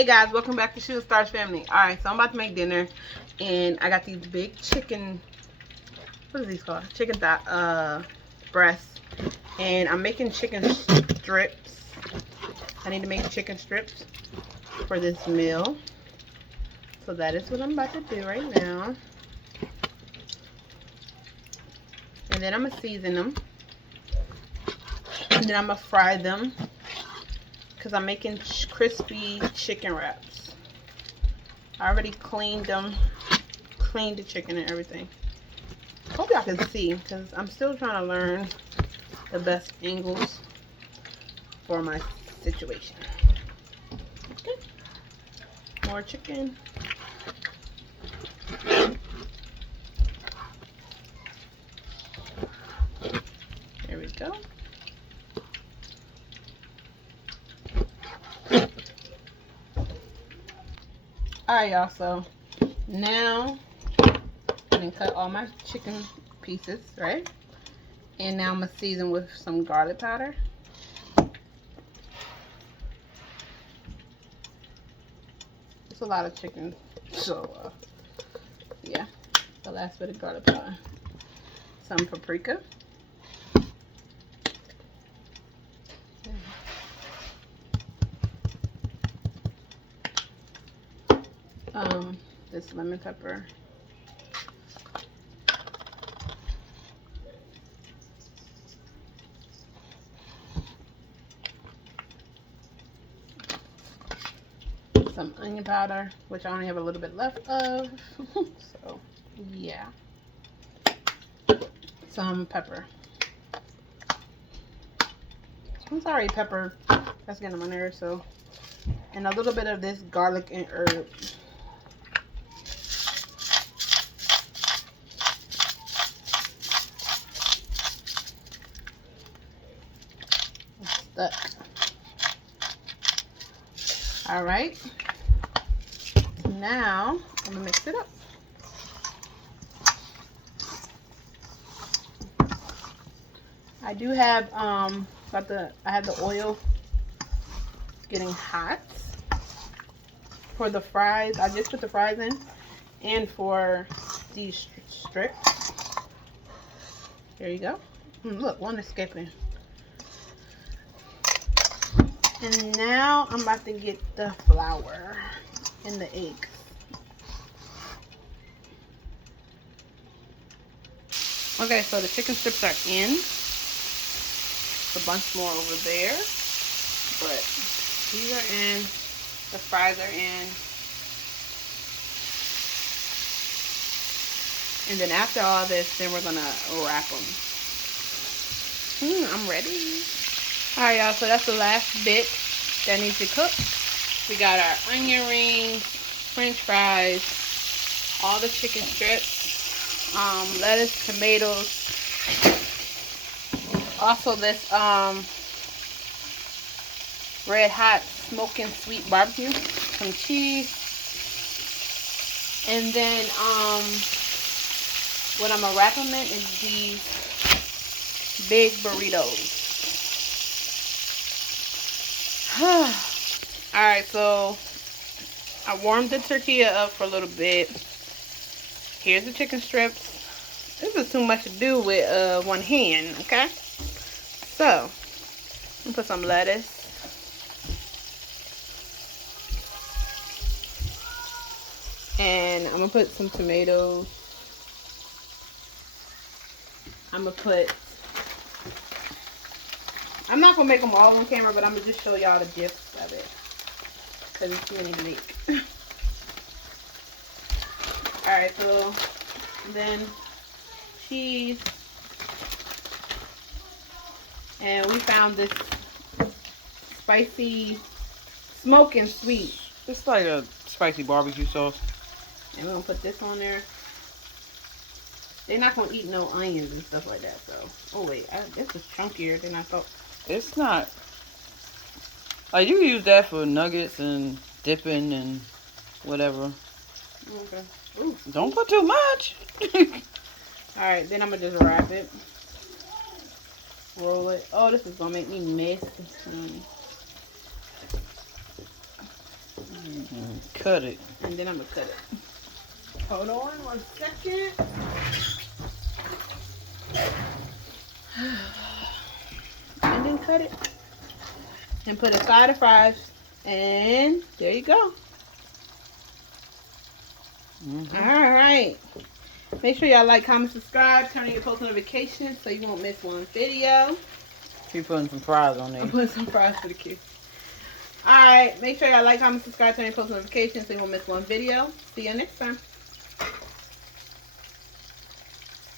Hey guys, welcome back to Shooting Stars Family. Alright, so I'm about to make dinner and I got these big chicken, what are these called? Chicken thigh, breasts. And I'm making chicken strips. I need to make chicken strips for this meal. So that is what I'm about to do right now. And then I'm going to season them. And then I'm going to fry them. Because I'm making crispy chicken wraps. I already cleaned them. Cleaned the chicken and everything. Hope y'all can see. Because I'm still trying to learn the best angles for my situation. Okay. More chicken. There we go. Alright y'all, so now I can cut all my chicken pieces, right? And now I'm going to season with some garlic powder. It's a lot of chicken, so yeah, the last bit of garlic powder. Some paprika. This lemon pepper. Some onion powder, which I only have a little bit left of. So, yeah. Some pepper. I'm sorry, pepper. That's getting on my nerves, so. And a little bit of this garlic and herb. Stuck. All right. Now I'm gonna mix it up. I do have I have the oil getting hot for the fries. I just put the fries in, and for these strips. There you go. Look, one is skipping. And now I'm about to get the flour and the eggs. Okay, so the chicken strips are in. A bunch more over there. But these are in. The fries are in. And then after all this, then we're going to wrap them. I'm ready. Alright y'all, so that's the last bit that needs to cook. We got our onion rings, french fries, all the chicken strips, lettuce, tomatoes, also this red hot smoking sweet barbecue, some cheese, and then what I'm gonna wrap them in is these big burritos. Alright, so I warmed the tortilla up for a little bit. Here's the chicken strips. This is too much to do with one hand, okay? So, I'm gonna put some lettuce. And I'm gonna put some tomatoes. I'm not gonna make them all on camera, but I'm gonna just show y'all the gist of it. Because it's too many to make. Alright, so then cheese. And we found this spicy smoking sweet. It's like a spicy barbecue sauce. And we're gonna put this on there. They're not gonna eat no onions and stuff like that, so. Oh wait, this is chunkier than I thought. It's not. Like, you can use that for nuggets and dipping and whatever. Okay. Ooh. Don't put too much. Alright, then I'm gonna just wrap it. Roll it. Oh, this is gonna make me messy. Cut it. And then I'm gonna cut it. Hold on 1 second. And then cut it. And put aside the fries. And there you go. Alright. Make sure y'all like, comment, subscribe, turn on your post notifications so you won't miss one video. Keep putting some fries on there. I'm putting some fries for the kids. Alright, make sure y'all like, comment, subscribe, turn on your post notifications so you won't miss one video. See you next time.